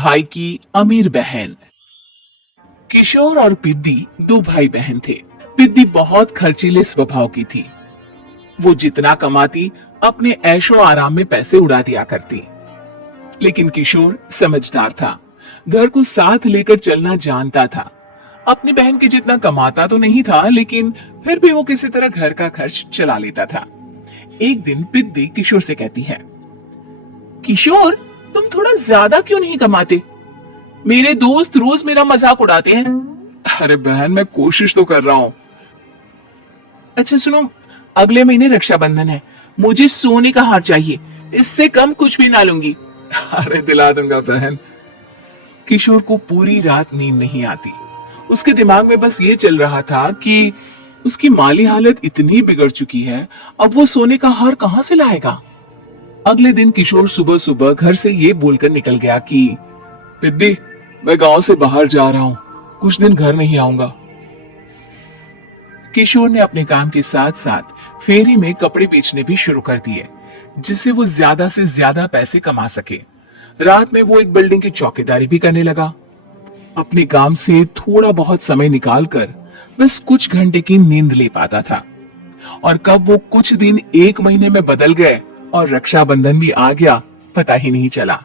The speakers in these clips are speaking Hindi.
भाई की अमीर बहन। किशोर और पिद्दी दो भाई बहन थे। पिद्दी बहुत खर्चीले स्वभाव की थी। वो जितना कमाती अपने ऐशो आराम में पैसे उड़ा दिया करती। लेकिन किशोर समझदार था, घर को साथ लेकर चलना जानता था। अपनी बहन के जितना कमाता तो नहीं था, लेकिन फिर भी वो किसी तरह घर का खर्च चला लेता था। एक दिन पिद्दी किशोर से कहती है, किशोर, तुम थोड़ा ज्यादा क्यों नहीं कमाते? मेरे दोस्त रोज मेरा मजाक उड़ाते हैं। अरे बहन, मैं कोशिश तो कर रहा हूँ। अच्छा सुनो, अगले महीने रक्षाबंधन है, मुझे सोने का हार चाहिए, इससे कम कुछ भी ना लूंगी। अरे दिला दूंगा बहन। किशोर को पूरी रात नींद नहीं आती। उसके दिमाग में बस ये चल रहा था कि उसकी माली हालत इतनी बिगड़ चुकी है, अब वो सोने का हार कहां से लाएगा। अगले दिन किशोर सुबह सुबह घर से ये बोलकर निकल गया कि पिद्दी, मैं गांव से बाहर जा रहा हूं, कुछ दिन घर नहीं आऊंगा। किशोर ने अपने काम के साथ साथ फेरी में कपड़े बेचने भी शुरू कर दिए, जिससे वो ज्यादा से ज्यादा पैसे कमा सके। रात में वो एक बिल्डिंग की चौकीदारी भी करने लगा। अपने काम से थोड़ा बहुत समय निकालकर बस कुछ घंटे की नींद ले पाता था। और कब वो कुछ दिन एक महीने में बदल गए और रक्षाबंधन भी आ गया, पता ही नहीं चला।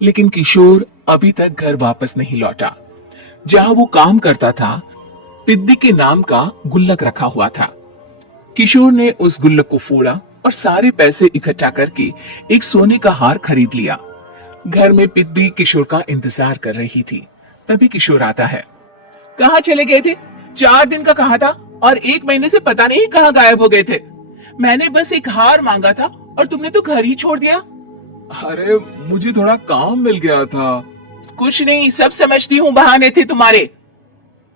लेकिन किशोर अभी तक घर वापस नहीं लौटा। जहां वो काम करता था, पिद्दी के नाम का गुल्लक रखा हुआ था। किशोर ने उस गुल्लक को फोड़ा और सारे पैसे इकट्ठा करके एक सोने का हार खरीद लिया। घर में पिद्दी किशोर का इंतजार कर रही थी। तभी किशोर आता है। कहाँ चले गए थे? 4 दिन का कहा था और 1 महीने से पता नहीं कहाँ गायब हो गए थे। मैंने बस एक हार मांगा था और तुमने तो घर ही छोड़ दिया। अरे मुझे थोड़ा काम मिल गया था। कुछ नहीं, सब समझती हूँ, बहाने थे तुम्हारे।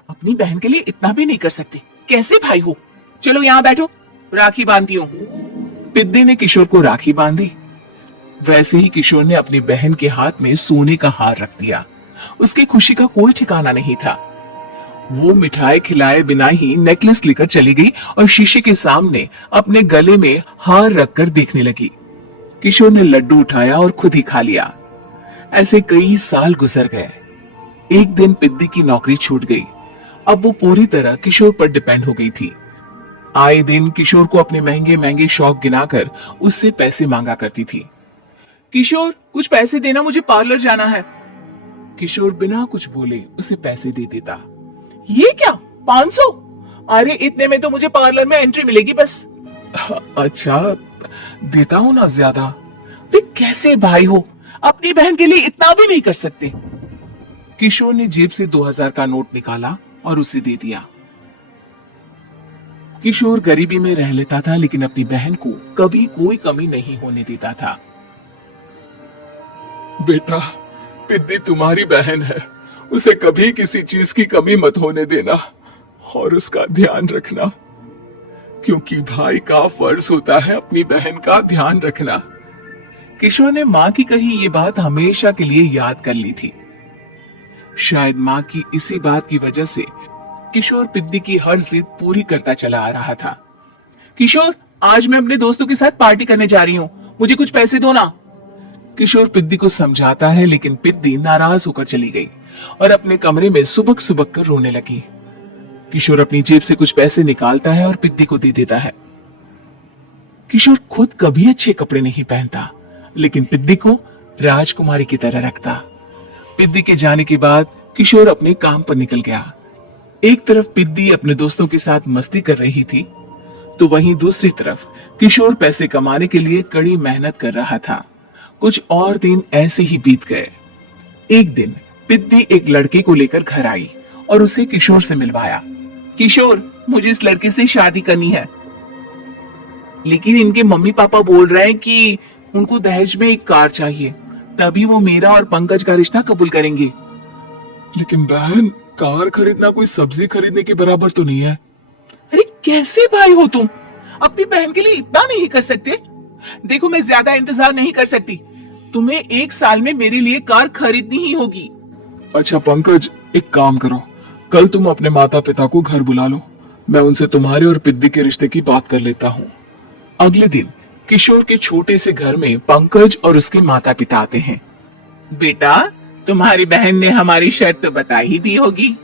अपनी बहन के लिए इतना भी नहीं कर सकते, कैसे भाई हो? चलो यहाँ बैठो, राखी बांधती हूँ। पिद्दी ने किशोर को राखी बांधी। वैसे ही किशोर ने अपनी बहन के हाथ में सोने का हार रख दिया। उसकी खुशी का कोई ठिकाना नहीं था। वो मिठाई खिलाए बिना ही नेकलेस लेकर चली गई और शीशे के सामने अपने गले में हार रखकर देखने लगी। किशोर ने लड्डू उठाया और खुद ही खा लिया। ऐसे कई साल गुजर गए। एक दिन पिद्दी की नौकरी छूट गई। अब वो पूरी तरह किशोर पर डिपेंड हो गई थी। आए दिन किशोर को अपने महंगे महंगे शौक गिनाकर उससे पैसे मांगा करती थी। किशोर, कुछ पैसे देना, मुझे पार्लर जाना है। किशोर बिना कुछ बोले उसे पैसे दे देता। ये क्या, 500? अरे इतने में तो मुझे पार्लर में एंट्री मिलेगी बस। अच्छा, देता हूं ना ज्यादा। कैसे भाई हो, अपनी बहन के लिए इतना भी नहीं कर सकते। किशोर ने जेब से 2000 का नोट निकाला और उसे दे दिया। किशोर गरीबी में रह लेता था, लेकिन अपनी बहन को कभी कोई कमी नहीं होने देता था। बेटा, पिद्दी तुम्हारी बहन है, उसे कभी किसी चीज की कमी मत होने देना और उसका ध्यान रखना, क्योंकि भाई का फर्ज होता है अपनी बहन का ध्यान रखना। किशोर ने मां की कही ये बात हमेशा के लिए याद कर ली थी। शायद मां की इसी बात की वजह से किशोर पिद्दी की हर जिद पूरी करता चला आ रहा था। किशोर, आज मैं अपने दोस्तों के साथ पार्टी करने जा रही हूँ, मुझे कुछ पैसे दो ना। किशोर पिद्दी को समझाता है, लेकिन पिद्दी नाराज होकर चली गई और अपने कमरे में सुबक सुबक कर रोने लगी। किशोर अपनी जेब से कुछ पैसे निकालता है और पिद्दी को दे देता है। किशोर खुद कभी अच्छे कपड़े नहीं पहनता, लेकिन पिद्दी को राजकुमारी की तरह रखता। पिद्दी के जाने के बाद किशोर अपने काम पर निकल गया। एक तरफ पिद्दी अपने दोस्तों के साथ मस्ती कर रही थी, तो वहीं दूसरी तरफ किशोर पैसे कमाने के लिए कड़ी मेहनत कर रहा था। कुछ और दिन ऐसे ही बीत गए। एक दिन पिद्दी एक लड़के को लेकर घर आई और उसे किशोर से मिलवाया। किशोर, मुझे इस लड़के से शादी करनी है, लेकिन इनके मम्मी पापा बोल रहे हैं कि उनको दहेज में एक कार चाहिए, तभी वो मेरा और पंकज का रिश्ता कबूल करेंगे। लेकिन बहन, कार खरीदना कोई सब्जी खरीदने के बराबर तो नहीं है। अरे कैसे भाई हो तुम, अपनी बहन के लिए इतना नहीं कर सकते? देखो, मैं ज्यादा इंतजार नहीं कर सकती, तुम्हें 1 साल में मेरे लिए कार खरीदनी ही होगी। अच्छा पंकज, एक काम करो, कल तुम अपने माता पिता को घर बुला लो, मैं उनसे तुम्हारे और पिद्दी के रिश्ते की बात कर लेता हूँ। अगले दिन किशोर के छोटे से घर में पंकज और उसके माता पिता आते हैं। बेटा, तुम्हारी बहन ने हमारी शर्त तो बता ही दी होगी।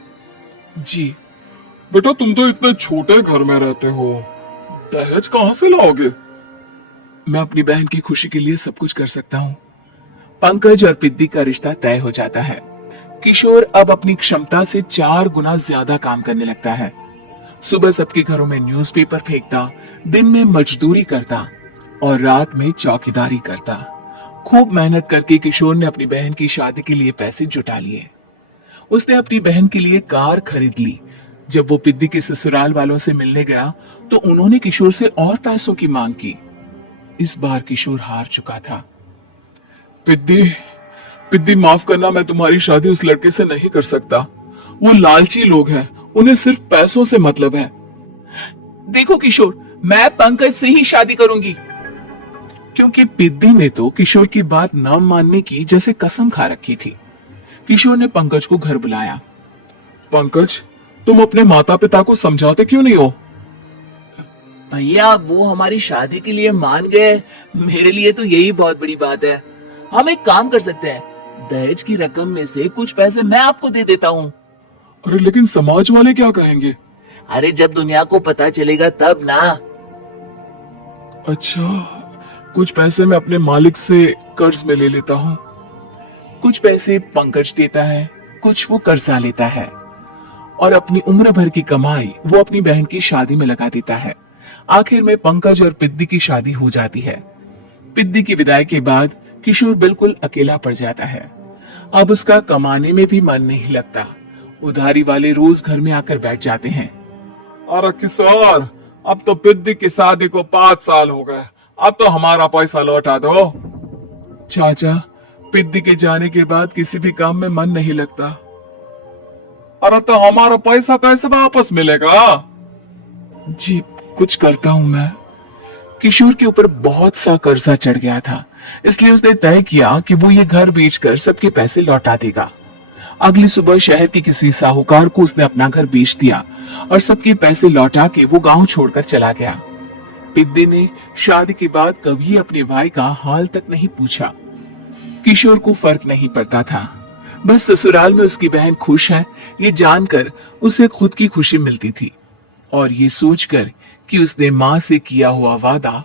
जी बेटा, तुम तो इतने छोटे घर में रहते हो, दहेज कहाँ से लाओगे? मैं अपनी बहन की खुशी के लिए सब कुछ कर सकता हूँ। पंकज और पिद्दी का रिश्ता तय हो जाता है। किशोर अब अपनी क्षमता से 4 गुना ज्यादा काम करने लगता है। सुबह सबके घरों में न्यूज़पेपर फेंकता, दिन में मजदूरी करता और रात में चौकीदारी करता। खूब मेहनत करके किशोर ने अपनी बहन की शादी के लिए पैसे जुटा लिए। उसने अपनी बहन के लिए कार खरीद ली। जब वो पिद्दी के ससुराल वालों से मिलने गया तो उन्होंने किशोर से और पैसों की मांग की। इस बार किशोर हार चुका था। पिद्दी, पिद्दी माफ करना, मैं तुम्हारी शादी उस लड़के से नहीं कर सकता। वो लालची लोग हैं, उन्हें सिर्फ पैसों से मतलब है। देखो किशोर, मैं पंकज से ही शादी करूंगी। क्योंकि पिद्दी ने तो किशोर की बात न मानने की जैसे कसम खा रखी थी। किशोर ने पंकज को घर बुलाया। पंकज, तुम अपने माता पिता को समझाते क्यों नहीं हो? भैया, वो हमारी शादी के लिए मान गए, मेरे लिए तो यही बहुत बड़ी बात है। हम एक काम कर सकते हैं, दहेज की रकम में से कुछ पैसे मैं आपको दे देता हूँ। अरे लेकिन समाज वाले क्या कहेंगे? अरे जब दुनिया को पता चलेगा तब ना। अच्छा, कुछ पैसे मैं अपने मालिक से कर्ज में ले लेता हूँ। कुछ पैसे पंकज देता है, कुछ वो कर्जा लेता है और अपनी उम्र भर की कमाई वो अपनी बहन की शादी में लगा देता है। आखिर में पंकज और पिद्दी की शादी हो जाती है। पिद्दी की विदाई के बाद किशोर बिल्कुल अकेला पड़ जाता है। अब उसका कमाने में भी मन नहीं लगता। उधारी वाले रोज घर में आकर बैठ जाते हैं। अरे किशोर, अब तो पिद्दी की शादी को 5 साल हो गए, अब तो हमारा पैसा लौटा दो। चाचा, पिद्दी के जाने के बाद किसी भी काम में मन नहीं लगता। अरे तो हमारा पैसा कैसे वापस मिलेगा? जी, कुछ करता हूं मैं। किशोर के ऊपर बहुत सा कर्जा चढ़ गया था, इसलिए उसने तय किया कि वो ये घर बेचकर सबके पैसे लौटा देगा। अगली सुबह शहर के किसी साहूकार को उसने अपना घर बेच दिया और सबके पैसे लौटा के वो गांव छोड़कर चला गया। पिद्दी ने शादी के बाद कभी अपने भाई का हाल तक नहीं पूछा। किशोर को फर्क नहीं पड़ता था, बस ससुराल में उसकी बहन खुश है ये जानकर उसे खुद की खुशी मिलती थी और ये सोचकर कि उसने माँ से किया हुआ वादा